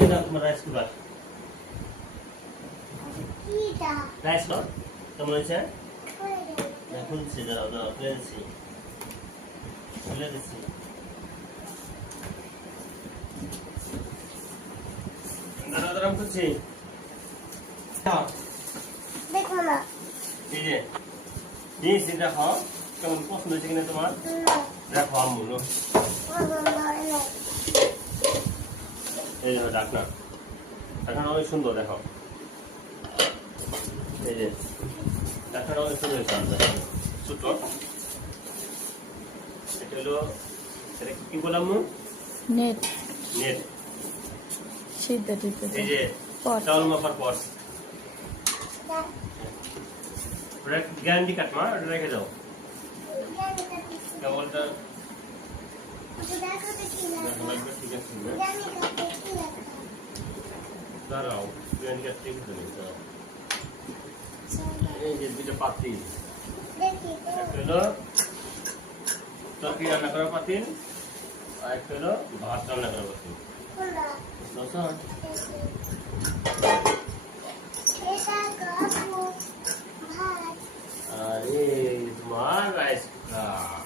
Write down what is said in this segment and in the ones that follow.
এই না তোমার রাইস কুকার রাইস কুকার কেমন হয়েছে খুলছি দাঁড়াও দাঁড়াও খুলে দিচ্ছি দাঁড়াও দাঁড়াও খুলছি দেখো না এই যে নিয়েছি দেখো কেমন পছন্দ হয়েছে কিনা তোমার দেখো আম্মু এই যে ঢাকনা ঢাকনাটা অনেক সুন্দর দেখো এই যে ঢাকনাটা অনেক সুন্দর হয়েছে ছোট এটা হলো এটা কি বললাম নেট নেট সিদ্ধ টিপে এই যে চাউল মাপার পর গ্যারান্টি কাট মা ওটা রেখে দাও কেবলটা ঠিক আছে দাঁড়াও গ্যারান্টি কাট ঠিক আছে এই যে দুটো পাতিল একটা হলো তরকারি রান্না করার পাতিল আর একটা হলো ভাত রান্না করার পাতিল আরে তোমার রাইস কুকার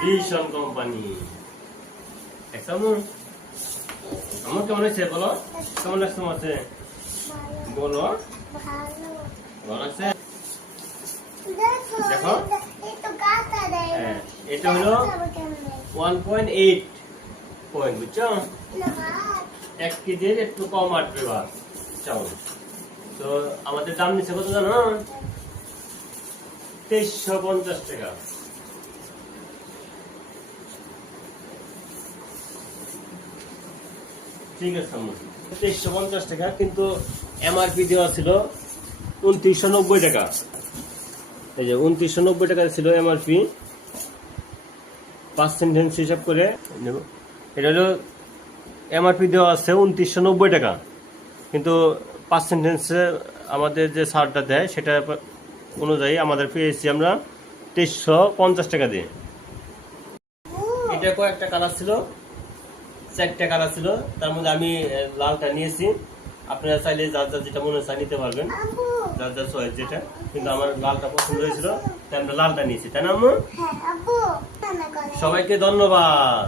ভিশন কোম্পানি আমার কেমন হয়েছে বলো কেমন লাগছে তোমার বলো ভালো লাগছে দেখো হ্যাঁ এটা হলো 1.8 পয়েন্ট বুঝছো 1 কেজির একটু কম আসবে ভাত চাউল তো আমাদের দাম নিচ্ছে কত জানো 2350 টাকা ঠিক আছে 2350 টাকা কিন্তু এমআরপি দেওয়া ছিল 2990 টাকা এই যে 2990 টাকা ছিল এমআরপি 5% হিসাব করে এটা হলো এমআরপি দেওয়া আছে 2990 টাকা কিন্তু 5% আমাদের যে ছাড়টা দেয় সেটা অনুযায়ী আমাদের পেয়েছি আমরা 2350 টাকা দিয়ে এটা কয়েকটা কালার ছিল 4টা কালার ছিল তার মধ্যে আমি লালটা নিয়েছি আপনারা চাইলে যার যার যেটা মনে হয় নিতে পারবেন যার যার চয়েস যেটা কিন্তু আমার লালটা পছন্দ হয়েছিল তাই আমরা লালটা নিয়েছি তাই না আম্মু সবাইকে ধন্যবাদ।